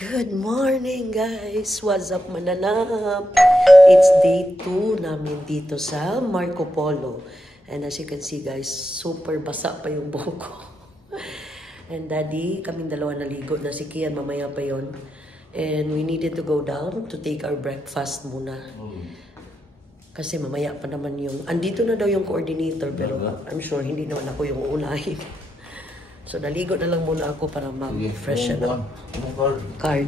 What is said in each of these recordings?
Good morning guys! What's up mananap? It's day 2 namin dito sa Marco Polo. And as you can see guys, super basa pa yung buhok ko. And daddy, kaming dalawa naligo na si Kian, mamaya pa yon. And we needed to go down to take our breakfast muna. Kasi mamaya pa naman yung... Andito na daw yung coordinator pero I'm sure hindi naman ako yung uunahin. So, naligo na lang muna ako para mag-freshen up. Card.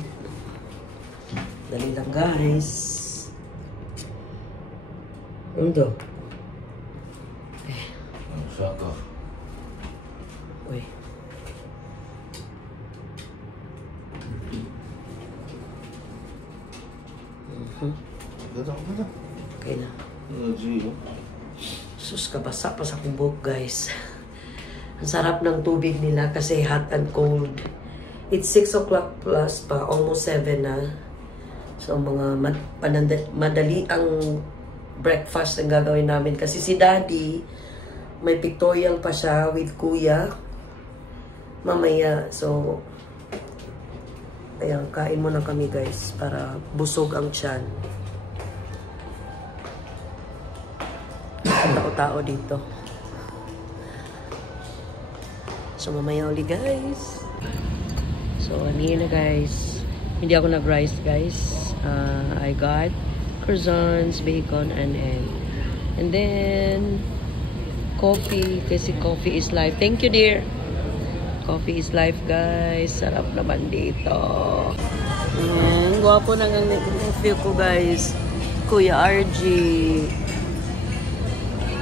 Dali lang, guys. Ano to? Saka. Uy. Okay na. Sus, kabasa pa sa kumbok, guys. Ang sarap ng tubig nila kasi hot and cold. It's 6 o'clock plus pa, almost 7 na. So, mga madali ang breakfast ang gagawin namin. Kasi si daddy, may pictorial pa siya with kuya. Mamaya, so, ayan, kain muna kami guys para busog ang tiyan. Tao-tao dito. So, mamaya ulit guys. So, I'm here na guys. Hindi ako nag-rice guys. I got croissants, bacon, and egg. And then, coffee. Kasi coffee is life. Thank you dear. Coffee is life guys. Sarap naman dito. Ayan. Gwapo na ng nephew ko guys. Kuya RG.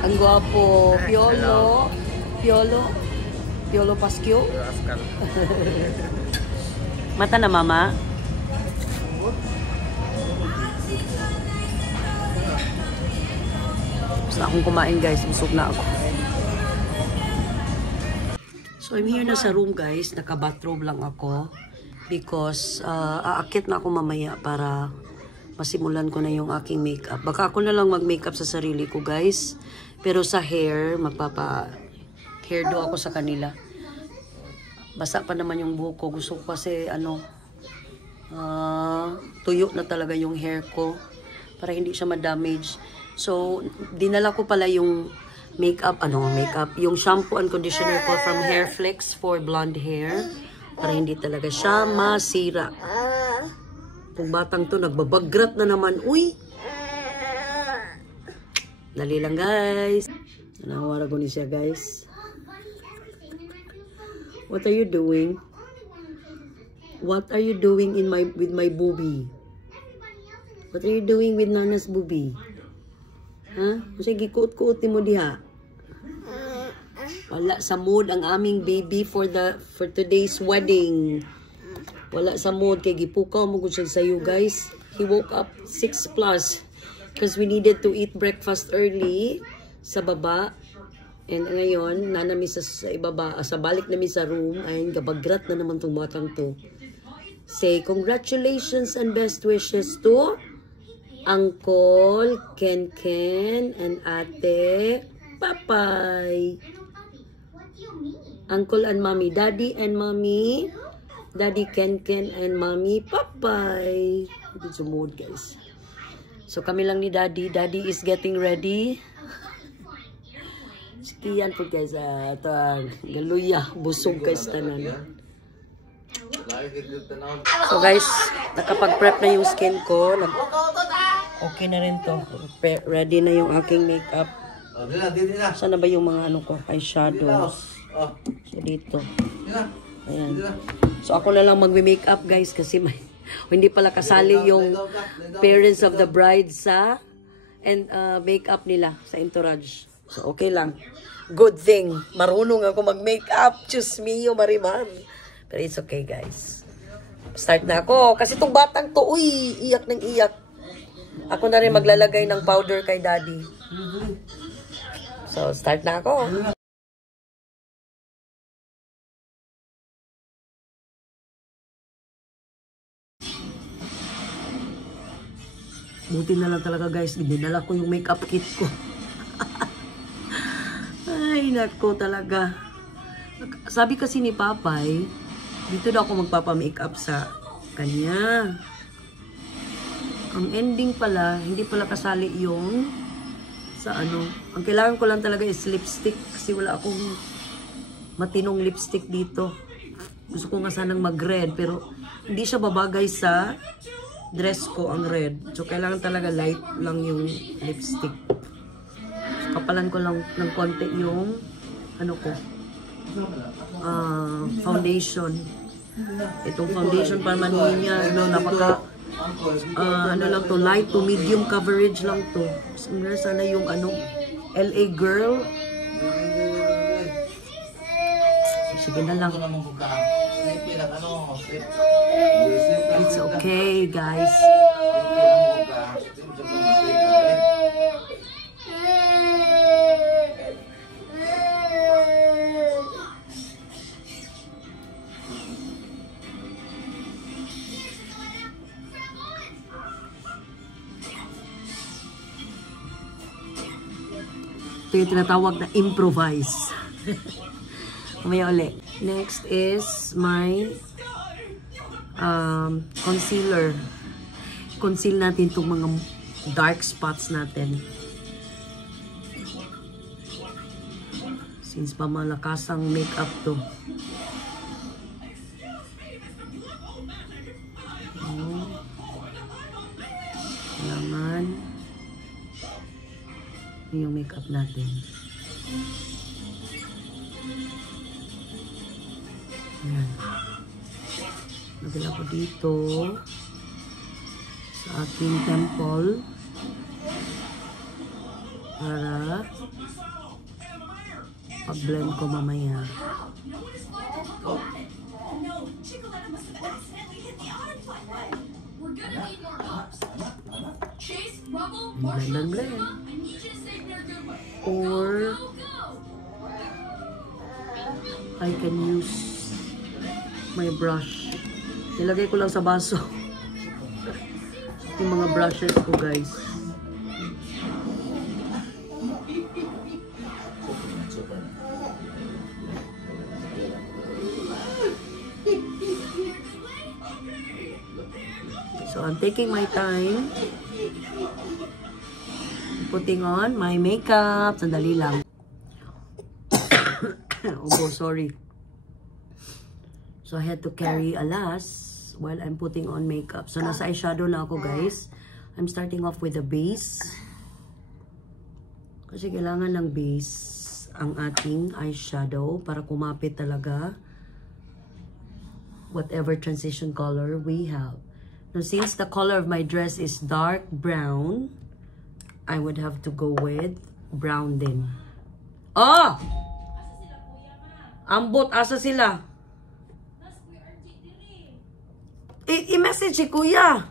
Ang gwapo. Piolo. Piolo. Piolo Pasquio. Mata na mama. Basta akong kumain guys. Busog na ako. So I'm here na sa room guys. Naka-bathrobe lang ako. Because aakit na ako mamaya para masimulan ko na yung aking makeup. Baka ako na lang mag-makeup sa sarili ko guys. Pero sa hair, hairdo ako sa kanila. Basa pa naman yung buhok ko. Gusto ko kasi tuyo na talaga yung hair ko para hindi siya ma-damage. So, dinala ko pala yung makeup, yung shampoo and conditioner ko from Hairflex for blonde hair para hindi talaga siya masira. Itong batang to, nagbabagrat na naman. Uy! Dali lang guys. Nanawara ko ni siya guys. What are you doing? What are you doing with my boobie? What are you doing with Nana's boobie? Ha? Sige, kuot-kuot mo diha. Wala sa mood ang aming baby for today's wedding. Wala sa mood kay gipukaw mo gud siya sayo guys. He woke up 6 plus because we needed to eat breakfast early sa baba. And ngayon, nanami sa ibaba, sa balik namin sa room, ayun, gabagrat na naman itong batang to. Say, congratulations and best wishes to Uncle Ken Ken and Ate Papay. Uncle and Mommy, Daddy and Mommy, Daddy Ken Ken and Mommy Papay. It's a mood, guys. So, kami lang ni Daddy. Daddy is getting ready. Sikiyan po guys, ito galuya, busog guys tanan. So guys, nakapag-prep na yung skin ko. Okay na rin to. Ready na yung aking makeup. Sana ba yung mga ko, eyeshadows. So dito. Ayan. So ako na lang magme-makeup guys kasi hindi pala kasali yung parents of the bride sa makeup nila sa entourage. So, okay lang. Good thing. Marunong ako mag-makeup. Diyos mio, Mariman. Pero it's okay, guys. Start na ako. Kasi itong batang to, uy, iyak ng iyak. Ako na rin maglalagay ng powder kay daddy. So, start na ako. Buti na lang talaga, guys. Dinala ko yung makeup kit ko. Ay, nako talaga. Sabi kasi ni Papay, dito daw ako magpapa-makeup sa Kanya. Ang ending pala, hindi pala kasali yung sa ano. Ang kailangan ko lang talaga is lipstick kasi wala akong matinong lipstick dito. Gusto ko nga sanang mag-red pero hindi siya babagay sa dress ko ang red. So kailangan talaga light lang yung lipstick. So, kapalan ko lang ng konti yung ano ko. Foundation. Itong foundation para manuhin niya, ano, napaka ano lang to, light to medium coverage lang to. Sana yung ano, LA girl. Sige na lang. It's okay, guys. Ito yung tinatawag na improvise. Mamaya ulit. Next is my concealer. Conceal natin itong mga dark spots natin. Since pamalakasang makeup to. Kailangan yung makeup natin. Ayan. Lagyan ako dito sa ating temple para pag-blend ko mamaya. Blend, blend. Or I can use my brush. Nilagay ko lang sa baso yung mga brushes ko, guys. So I'm taking my time putting on my makeup. Sandali lang. Oh, sorry. So I had to carry a last while I'm putting on makeup. So nasa eyeshadow na ako, guys. I'm starting off with the base. Kasi kailangan ng base ang ating eyeshadow para kumapit talaga whatever transition color we have. Now, since the color of my dress is dark brown, I would have to go with brown din. Oh! Ambot, asa sila? I-message si kuya.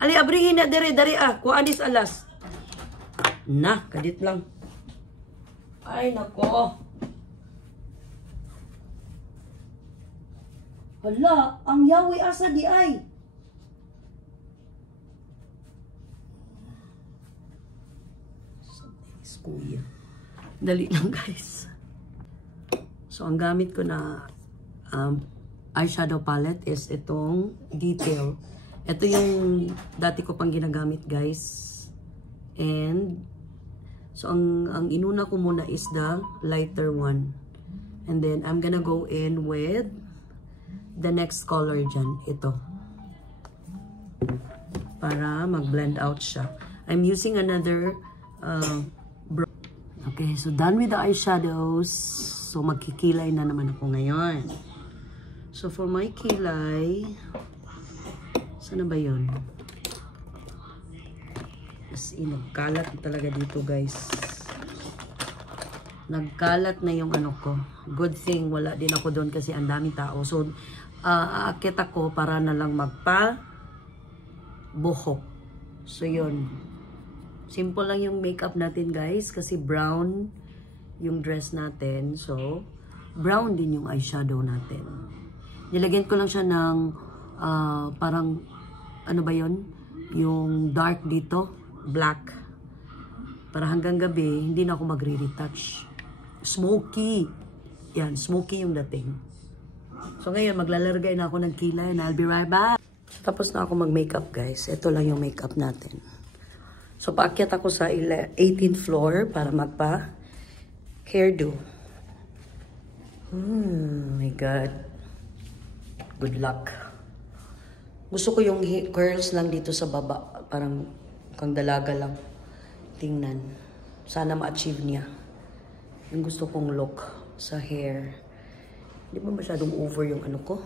Ali, abrihin na dari kuanis alas. Na, kadit lang. Ay, nako. Hala, ang yawi asa di ay. Kuya. Dali lang, guys. So, ang gamit ko na eyeshadow palette is itong Detail. Ito yung dati ko pang ginagamit, guys. And, so, ang inuna ko muna is the lighter one. And then, I'm gonna go in with the next color dyan. Ito. Para mag-blend out siya. I'm using another okay, so done with the eyeshadows. So, magkikilay na naman ako ngayon. So, for my kilay, sana ba yun? As in, nagkalat talaga dito, guys. Nagkalat na yung ano ko. Good thing, wala din ako doon kasi ang daming tao. So, aakit ako para na lang magpa-buhok. So, yun. Simple lang yung makeup natin, guys, kasi brown yung dress natin. So, brown din yung eyeshadow natin. Nilagyan ko lang siya ng parang, ano ba yun? Yung dark dito, black. Para hanggang gabi, hindi na ako magre-retouch. Smoky. Yan, smoky yung dating. So ngayon, maglalargay na ako ng kilay and I'll be right back. Tapos na ako mag-makeup, guys. Ito lang yung makeup natin. So paakyat ako sa 18th floor para magpa-hairdo. My God. Good luck. Gusto ko yung curls lang dito sa baba. Parang kang dalaga lang. Tingnan. Sana ma-achieve niya. Yung gusto kong look sa hair. Hindi ba masyadong over yung ano ko?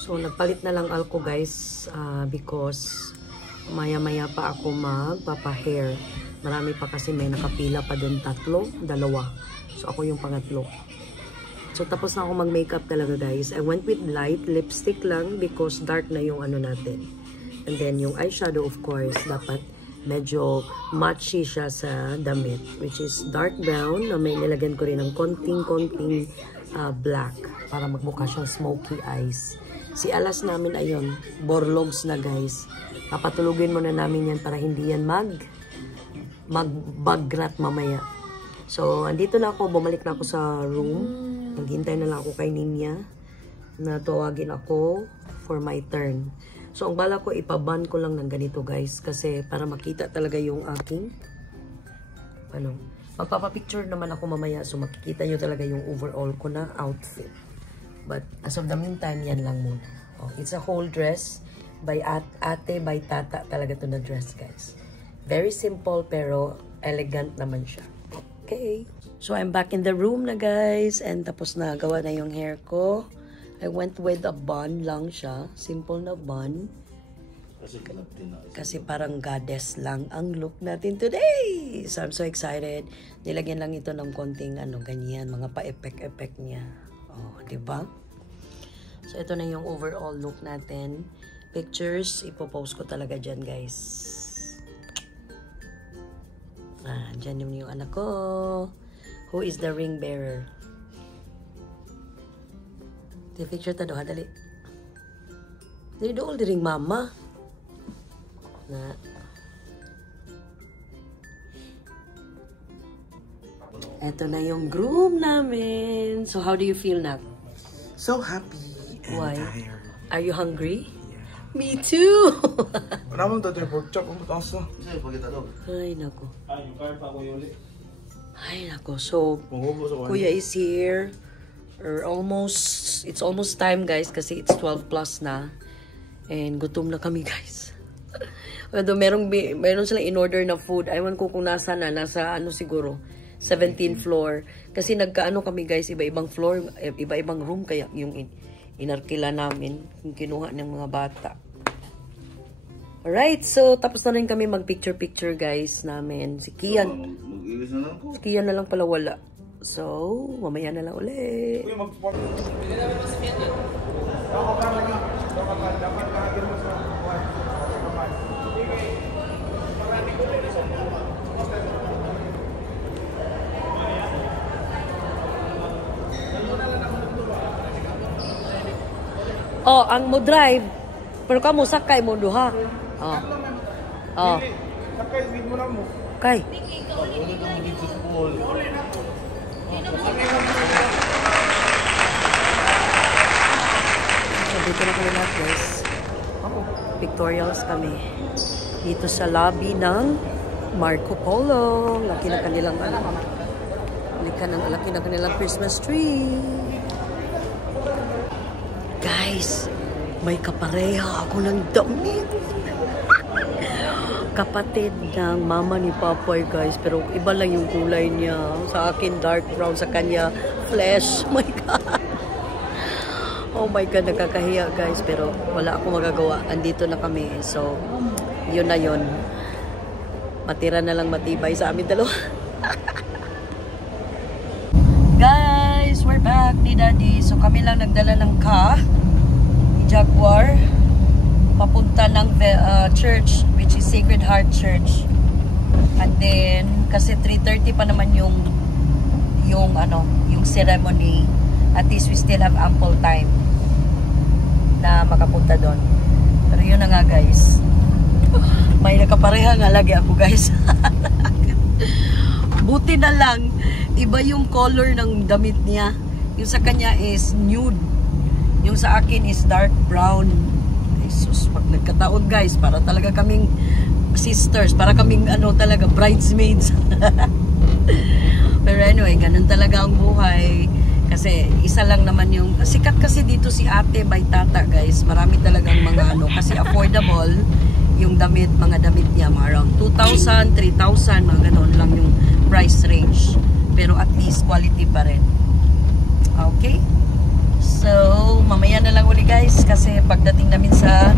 So, nagpalit na lang ako guys because maya-maya pa ako magpapa-hair. Marami pa kasi may nakapila pa din 2, 2. So, ako yung pangatlo. So, tapos na ako mag-makeup talaga guys. I went with light lipstick lang because dark na yung ano natin. And then, yung eyeshadow of course, dapat medyo matchy siya sa damit. Which is dark brown na may nilagyan ko rin ng konting black para magmukha siyang smoky eyes. Si alas namin ayun, borlogs na guys. Papatulugin muna namin yan para hindi yan magbagrat mamaya. So, andito na ako, bumalik na ako sa room. Naghintay na lang ako kay Ninya na tawagin ako for my turn. So, ang bala ko, ipaban ko lang ng ganito guys kasi para makita talaga yung aking magpapapicture naman ako mamaya so makikita nyo talaga yung overall ko na outfit. But as of the meantime, yan lang muna. Oh, it's a whole dress by ate, by tata talaga to na dress, guys. Very simple pero elegant naman siya. Okay. So, I'm back in the room na, guys. And tapos na, gawa na yung hair ko. I went with a bun lang siya. Simple na bun. Kasi parang goddess lang ang look natin today. So, I'm so excited. Nilagyan lang ito ng konting ganyan. Mga pa-effect niya. Oh, diba? So, ito na yung overall look natin. Pictures, ipopost ko talaga dyan, guys. Dyan yung anak ko. Who is the ring bearer? The picture ta doha, dali. Dali dool di ring mama. Na. Ito na yung groom namin. So, how do you feel now? So happy and Why? tired. Are you hungry? Yeah. Me too! Naman dati pork chop ang asa. Ay, nako. Ay, nako. So, Kuya is here. It's almost time, guys, kasi it's 12 plus na. And gutom na kami, guys. Although, meron silang in-order na food. Ewan ko kung nasa siguro. 17th floor. Kasi nagkaano kami guys, iba-ibang floor, iba-ibang room, kaya yung inarkila namin, yung kinuha ng mga bata. Alright, so tapos na rin kami mag-picture-picture guys namin. Si Kian. Si Kian na lang pala wala. So, mamaya na lang ulit. Oh, ang mo drive. Pero kamo sakay mo duha. Oh. Oh. Sakay speed mo na mo. Kay. So, dito na kami lahat, guys. Pictorials kami. Dito sa lobby ng Marco Polo. Laki na kanilang laki na kanilang Christmas tree. Guys, may kapareha ako ng damit. Kapatid ng mama ni Papoy, guys. Pero iba lang yung kulay niya. Sa akin, dark brown. Sa kanya, flesh. Oh my God. Oh my God, nakakahiya, guys. Pero wala akong magagawa. Andito na kami. So, yun na yun. Matira na lang matibay sa amin dalawa. Guys, we're back ni Daddy. So, kami lang nagdala ng Jaguar. Papunta ng church, which is Sacred Heart Church. And then, kasi 3:30 pa naman yung ceremony. At least we still have ample time na makapunta doon. Pero yun na nga, guys. May nakapareha nga lagi ako, guys. Buti na lang, iba yung color ng damit niya. Yung sa kanya is nude. Yung sa akin is dark brown. Jesus, pag nagkataon, guys, para talaga kaming sisters, para kaming talaga bridesmaids. Pero anyway, ganun talaga ang buhay. Kasi isa lang naman yung sikat kasi dito si Ate by Tata, guys. Marami talagang mga kasi affordable yung mga damit niya, mga around 2,000, 3,000, mga ganun lang yung price range. Pero at least quality pa rin. Okay? So, mamaya na lang uli, guys, kasi pagdating namin sa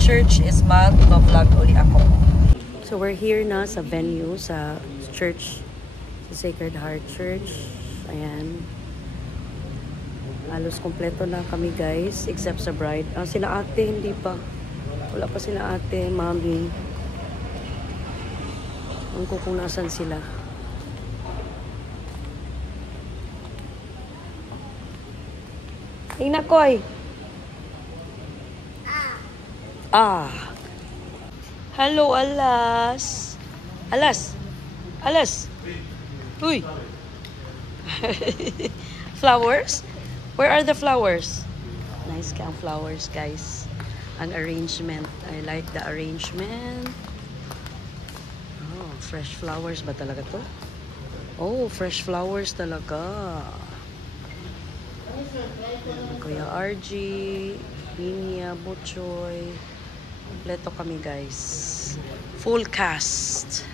church is mag-vlog uli ako. So, we're here na sa venue, sa church, sa Sacred Heart Church. Ayan. Halos kompleto na kami, guys, except sa bride. Sila ate, hindi pa. Wala pa sila ate, mami. Ang kung nasan sila. Tingnan ko ay. Hello, Alas. Alas. Alas. Uy. Flowers? Where are the flowers? Nice ka ang flowers, guys. Ang arrangement. I like the arrangement. Oh, fresh flowers ba talaga to? Oh, fresh flowers talaga. Kuya RG, Ninia, Butchoy. Kompleto kami, guys. Full cast.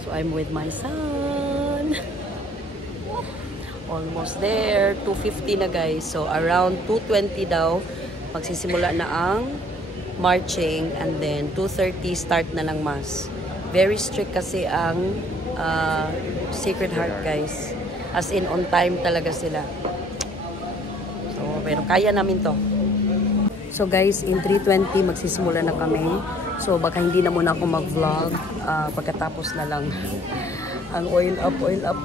So I'm with my son. Almost there. 2:50 na, guys. So around 2:20 daw magsisimula na ang marching, and then 2:30 start na ng mass. Very strict kasi ang Sacred Heart, guys. As in, on time talaga sila. So, pero kaya namin to. So, guys, in 3:20, magsisimula na kami. So, baka hindi na muna ako mag-vlog. Pagkatapos na lang ang oil up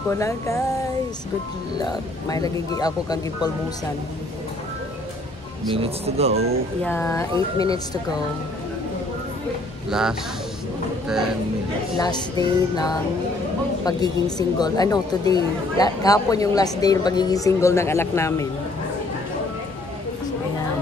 ko na, guys. Good luck. May nagigi ako kang gipolmusan. Minutes to go. Yeah, 8 minutes to go. Last 10 minutes. Last day ng pagiging single. Today. Kahapon yung last day ng pagiging single ng anak namin. So, ayan.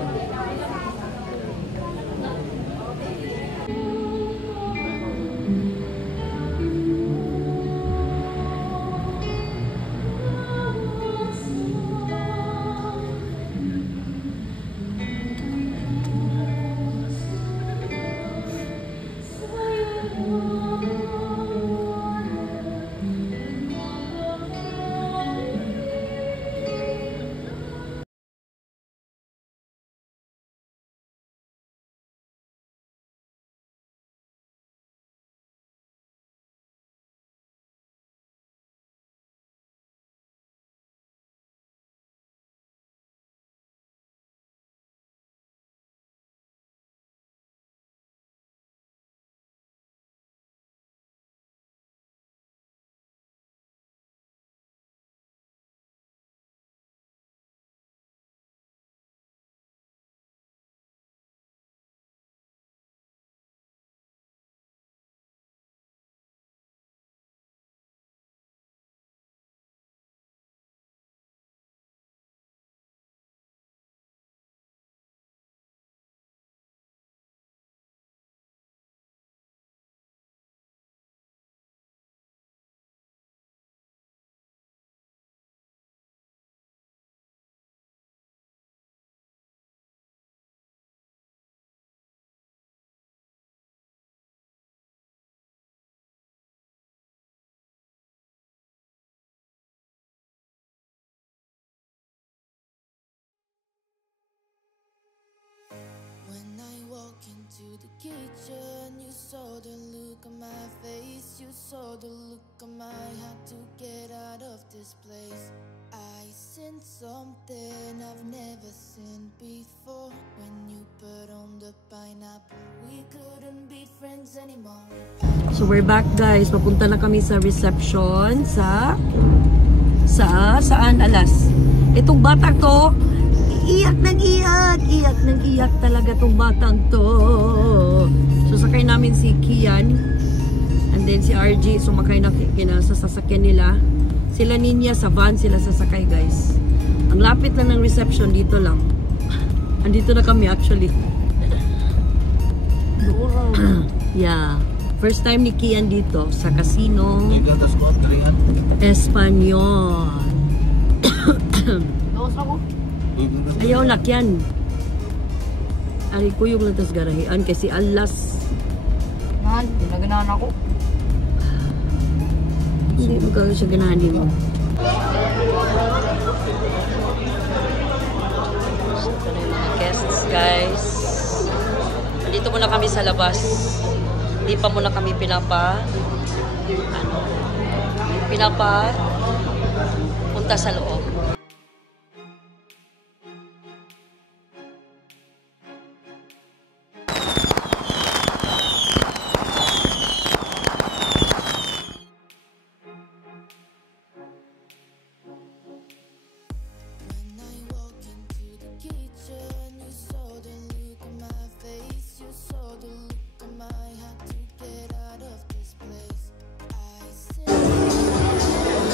walk into the kitchen, you saw the look on my face, you saw the look on my heart to get out of this place. I sensed something I've never seen before. When you put on the pineapple, we couldn't be friends anymore. So we're back guys. Papunta na kami sa reception saan alas. Itong batang to, iyak talaga tong batang to. So sakay namin si Kian and then si RG sumakay na sa sasakyan nila. Sila Ninya sa van sila sasakay guys. Ang lapit lang ng reception dito lang. Andito na kami actually. Yeah. First time ni Kian dito sa casino Espanyol. Ayaw lakyan. Ari ko yung lantas garahian kasi alas. Pinaganahan ako. Hindi mo gawin siya ganahan din mo. Ito na yung mga guests guys. Dito muna kami sa labas. Hindi pa muna kami punta sa loob.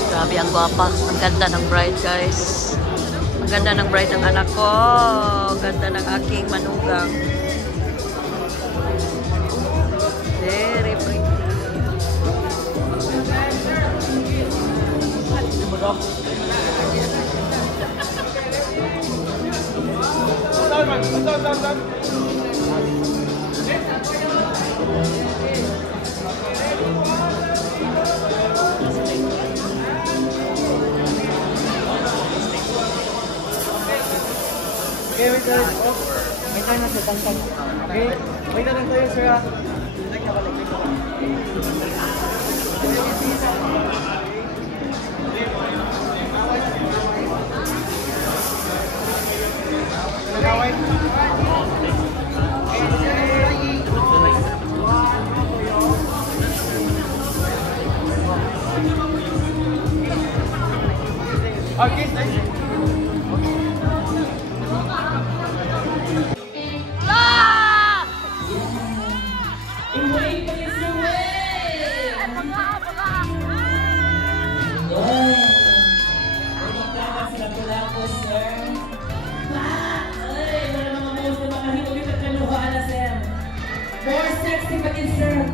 Grabe, ang gwapa. Ang ganda ng bride, guys. Ang ganda ng bride ng anak ko. Ang ganda ng aking manugang. Very pretty. Okay, wait na sa tangkang. Okay, wait na lang tayo, sir. Okay, thank you. More sexy pa din, sir.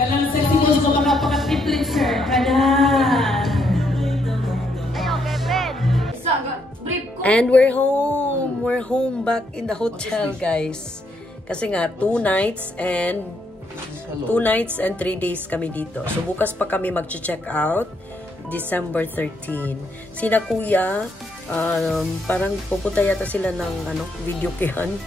Kanang sexy mo sa mga paka-triplet, sir. Kanang. And we're home. We're home back in the hotel, guys. Kasi nga, 2 nights and 3 days kami dito. So, bukas pa kami mag-check out. December 13. Sina kuya, parang pupunta yata sila ng video kihan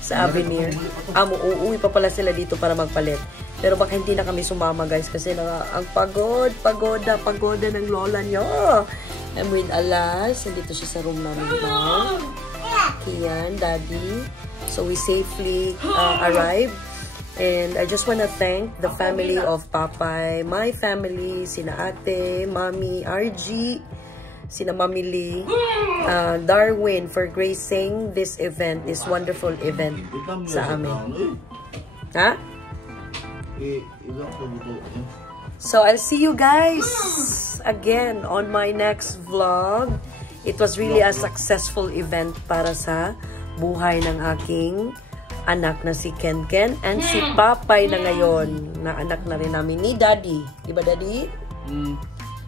sa Avenir. Uuwi pa pala sila dito para magpalit. Pero baka hindi na kami sumama guys kasi ang pagoda ng lola nyo. I'm with Alas. Nandito siya sa room namin now. Kian, Daddy. So we safely arrived. And I just want to thank the family of Papay, my family, sina ate, mami, RG, sina Mami Lee, Darwin for gracing this event, this wonderful event sa amin. Ha? So I'll see you guys again on my next vlog. It was really a successful event para sa buhay ng aking anak na si Ken and si Papay na ngayon na anak na rin namin ni Daddy. Diba, Daddy?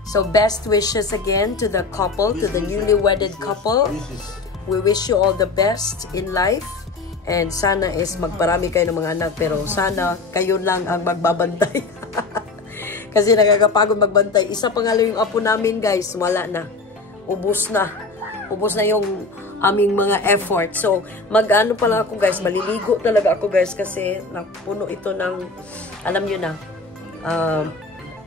So, best wishes again to the couple, to the newly wedded couple. We wish you all the best in life. And sana is magparami kayo ng mga anak, pero sana kayo lang ang magbabantay. Kasi nakakapagod magbantay. Isa pa nga lang yung apo namin, guys. Wala na. Ubus na. ubos na yung aming mga effort. So, mag-ano pala ako guys, maliligo talaga ako guys kasi napuno ito ng, alam nyo na,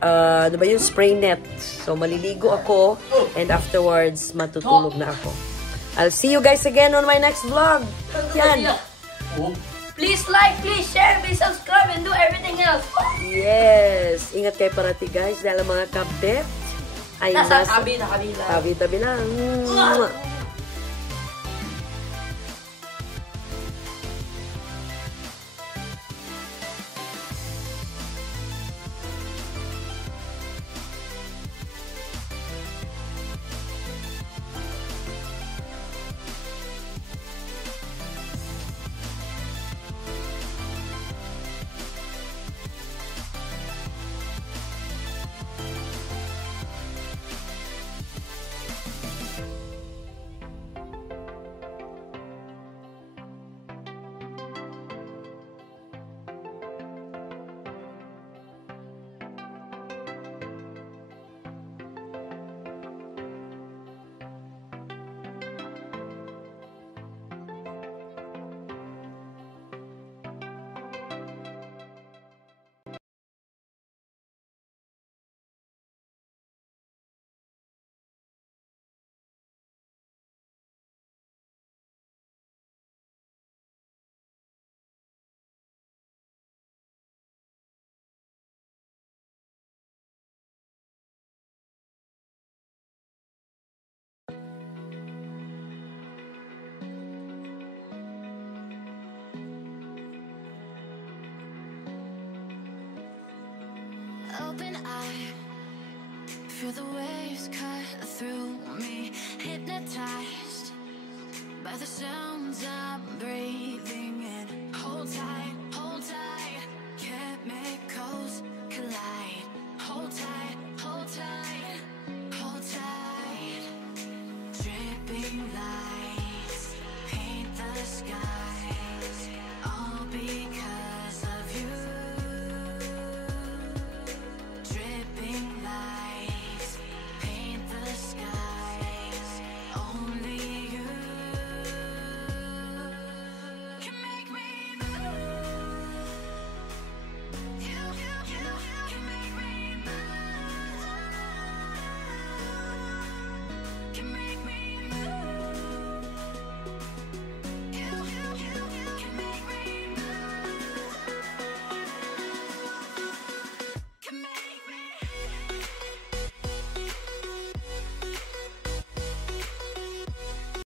ano ba yung spray net. So, maliligo ako and afterwards, matutulog na ako. I'll see you guys again on my next vlog. Yan. Please like, please share, please subscribe, and do everything else. Yes. Ingat kayo parati guys dahil ang mga kabet ay Nasa tabi na kabila. tabi-tabi lang. Open eye, feel the waves cut through me, hypnotized by the sounds I'm breathing